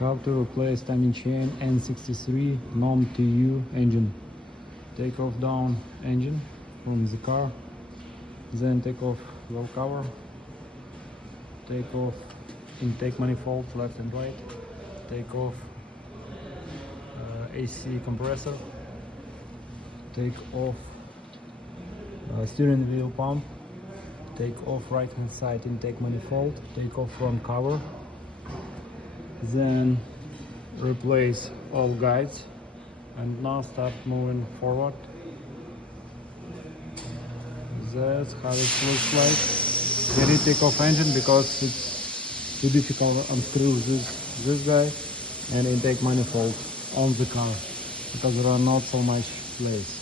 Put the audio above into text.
How to replace timing chain N63 non-TU engine. Take off down engine from the car, then take off valve cover, take off intake manifold left and right, take off AC compressor, take off steering wheel pump, take off right hand side intake manifold, take off front cover, then replace all guides, and now start moving forward. That's how it looks like. They need to take off engine because it's too difficult to unscrew this guy and intake manifold on the car because there are not so much place.